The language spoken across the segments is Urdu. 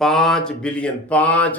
5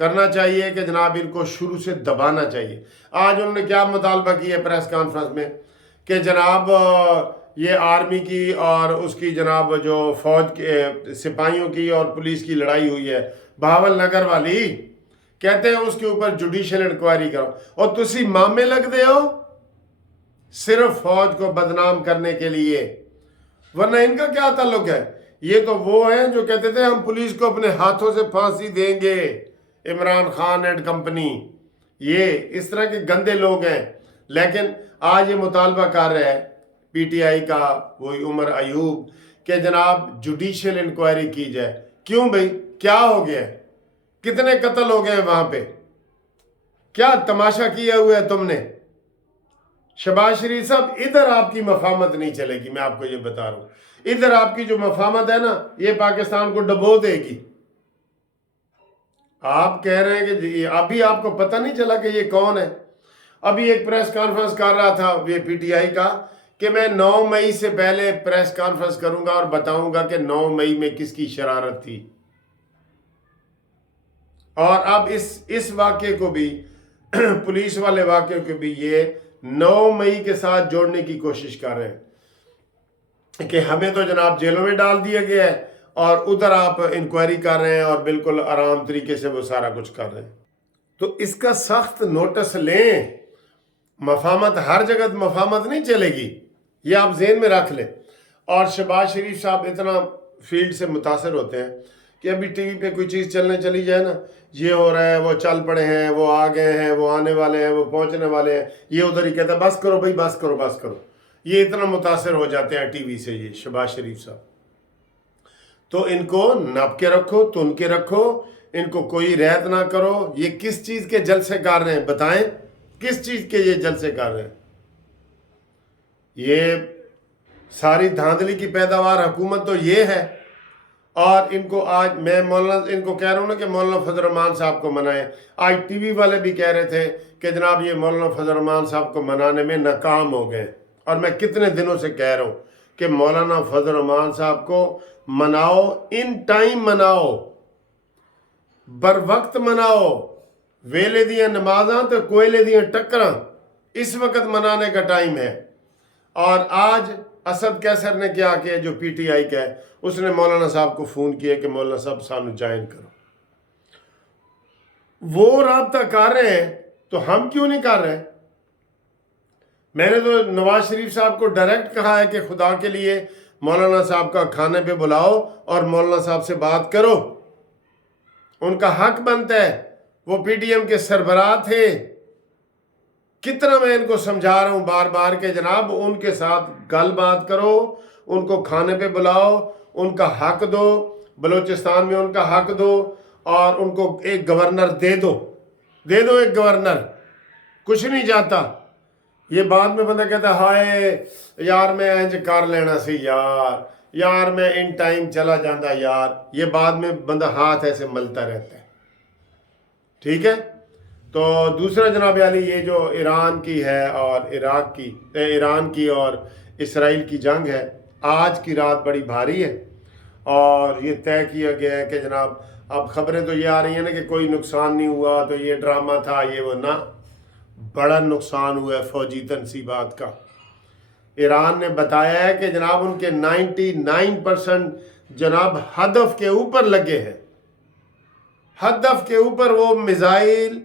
کرنا چاہیے کہ جناب ان کو شروع سے دبانا چاہیے. آج انہوں نے کیا مطالبہ کیا ہے پریس کانفرنس میں کہ جناب یہ آرمی کی اور اس کی جناب جو فوج کے سپاہیوں کی اور پولیس کی لڑائی ہوئی ہے بہاول نگر والی, کہتے ہیں اس کے اوپر جوڈیشل انکوائری کرو, اور تسی مامے لگ دے ہو صرف فوج کو بدنام کرنے کے لیے, ورنہ ان کا کیا تعلق ہے؟ یہ تو وہ ہیں جو کہتے تھے ہم پولیس کو اپنے ہاتھوں سے پھانسی دیں گے, عمران خان اینڈ کمپنی, یہ اس طرح کے گندے لوگ ہیں. لیکن آج یہ مطالبہ کر رہے ہیں پی ٹی آئی کا وہی عمر ایوب کہ جناب جوڈیشل انکوائری کی جائے. کیوں بھئی, کیا ہو گیا ہے؟ کتنے قتل ہو گئے ہیں وہاں پہ؟ کیا تماشا کیا ہوا ہے تم نے؟ شہباز شریف صاحب ادھر آپ کی مفاہمت نہیں چلے گی, میں آپ کو یہ بتا رہا ہوں. ادھر آپ کی جو مفاہمت ہے نا یہ پاکستان کو ڈبو دے گی. آپ کہہ رہے ہیں کہ جی ابھی آپ کو پتہ نہیں چلا کہ یہ کون ہے. ابھی ایک پریس کانفرنس کر رہا تھا یہ پی ٹی آئی کا کہ میں 9 مئی سے پہلے پریس کانفرنس کروں گا اور بتاؤں گا کہ 9 مئی میں کس کی شرارت تھی. اور اب اس واقعے کو بھی پولیس والے واقعے کو بھی یہ 9 مئی کے ساتھ جوڑنے کی کوشش کر رہے ہیں کہ ہمیں تو جناب جیلوں میں ڈال دیا گیا ہے اور ادھر آپ انکوائری کر رہے ہیں اور بالکل آرام طریقے سے وہ سارا کچھ کر رہے ہیں. تو اس کا سخت نوٹس لیں. مفاہمت ہر جگہ مفاہمت نہیں چلے گی, یہ آپ ذہن میں رکھ لیں. اور شہباز شریف صاحب اتنا فیلڈ سے متاثر ہوتے ہیں کہ ابھی ٹی وی پہ کوئی چیز چلنے چلی جائے نا, یہ ہو رہا ہے, وہ چل پڑے ہیں, وہ آ گئے ہیں, وہ آنے والے ہیں, وہ پہنچنے والے ہیں, یہ ادھر ہی کہتا ہے بس کرو بھائی, بس کرو بس کرو. یہ اتنا متاثر ہو جاتے ہیں ٹی وی سے یہ شہباز شریف صاحب. تو ان کو نپ کے رکھو, تن کے رکھو, ان کو کوئی رعایت نہ کرو. یہ کس چیز کے جلسے کر رہے ہیں بتائیں, کس چیز کے یہ جلسے کر رہے ہیں؟ یہ ساری دھاندلی کی پیداوار حکومت تو یہ ہے. اور ان کو آج میں ان کو کہہ رہا ہوں نا کہ مولانا فضل الرحمان صاحب کو منائیں. آج ٹی وی والے بھی کہہ رہے تھے کہ جناب یہ مولانا فضل الرحمان صاحب کو منانے میں ناکام ہو گئے. اور میں کتنے دنوں سے کہہ رہا ہوں کہ مولانا فضل الرحمان صاحب کو مناؤ, ان ٹائم مناؤ, بر وقت مناؤ. ویلے دیاں نمازاں تو کوئلے دیاں ٹکراں, اس وقت منانے کا ٹائم ہے. اور آج اسد کیسر نے کیا کیا, جو پی ٹی آئی کا ہے, اس نے مولانا صاحب کو فون کیا کہ مولانا صاحب سامنے جوائن کرو. وہ رابطہ کر رہے ہیں تو ہم کیوں نہیں کر رہے؟ میں نے تو نواز شریف صاحب کو ڈائریکٹ کہا ہے کہ خدا کے لیے مولانا صاحب کا کھانے پہ بلاؤ اور مولانا صاحب سے بات کرو. ان کا حق بنتا ہے, وہ پی ڈی ایم کے سربراہ تھے. کتنا میں ان کو سمجھا رہا ہوں بار بار کہ جناب ان کے ساتھ گل بات کرو, ان کو کھانے پہ بلاؤ, ان کا حق دو, بلوچستان میں ان کا حق دو, اور ان کو ایک گورنر دے دو ایک گورنر. کچھ نہیں جاتا. یہ بعد میں بندہ کہتا ہے ہائے یار میں انج کر لینا سی یار میں ان ٹائم چلا جاندہ یار. یہ بعد میں بندہ ہاتھ ایسے ملتا رہتا ہے. ٹھیک ہے. تو دوسرا جناب علی, یہ جو ایران کی ہے اور ایران کی اور اسرائیل کی جنگ ہے, آج کی رات بڑی بھاری ہے. اور یہ طے کیا گیا ہے کہ جناب اب خبریں تو یہ آ رہی ہیں نا کہ کوئی نقصان نہیں ہوا, تو یہ ڈرامہ تھا, یہ وہ نہ, بڑا نقصان ہوا ہے فوجی تنصیبات کا. ایران نے بتایا ہے کہ جناب ان کے 99% جناب ہدف کے اوپر لگے ہیں. ہدف کے اوپر وہ میزائل,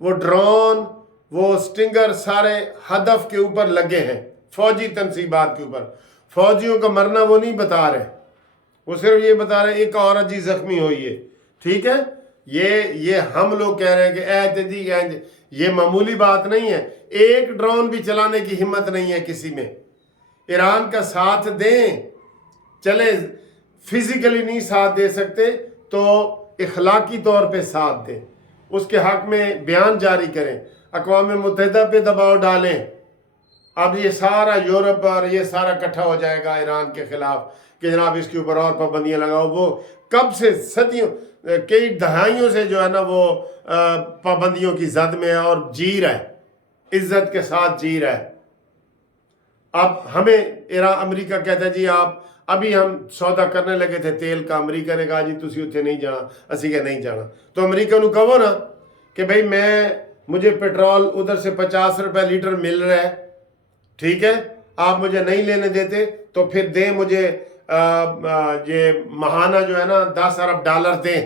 وہ ڈرون, وہ سٹنگر سارے ہدف کے اوپر لگے ہیں, فوجی تنصیبات کے اوپر. فوجیوں کا مرنا وہ نہیں بتا رہے, وہ صرف یہ بتا رہے ایک عورت جی زخمی ہوئی ہے. ٹھیک ہے. یہ ہم لوگ کہہ رہے ہیں کہ یہ معمولی بات نہیں ہے. ایک ڈرون بھی چلانے کی ہمت نہیں ہے کسی میں. ایران کا ساتھ دیں, چلے فزیکلی نہیں ساتھ دے سکتے تو اخلاقی طور پہ ساتھ دیں, اس کے حق میں بیان جاری کریں, اقوام متحدہ پہ دباؤ ڈالیں. اب یہ سارا یورپ اور یہ سارا اکٹھا ہو جائے گا ایران کے خلاف کہ جناب اس کے اوپر اور پابندیاں لگاؤ. وہ کب سے صدیوں کئی دہائیوں سے جو ہے نا وہ پابندیوں کی زد میں ہے اور جی رہا ہے, عزت کے ساتھ جی رہا ہے. اب ہمیں امریکہ کہتا ہے جی آپ ابھی ہم سودا کرنے لگے تھے تیل کا، امریکہ نے کہا جی تسی اتنے نہیں جانا، اسی کہ نہیں جانا، تو امریکہ نو کہو نا کہ بھئی مجھے پیٹرول ادھر سے 50 روپے لیٹر مل رہا ہے، ٹھیک ہے، آپ مجھے نہیں لینے دیتے تو پھر دیں مجھے یہ ماہانہ جو ہے نا 10 ارب ڈالر دیں۔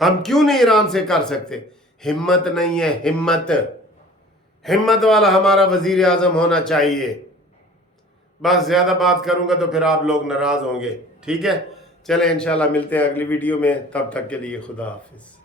ہم کیوں نہیں ایران سے کر سکتے؟ ہمت نہیں ہے، ہمت والا ہمارا وزیر اعظم ہونا چاہیے۔ بس زیادہ بات کروں گا تو پھر آپ لوگ ناراض ہوں گے، ٹھیک ہے؟ چلیں انشاءاللہ ملتے ہیں اگلی ویڈیو میں، تب تک کے لیے خدا حافظ۔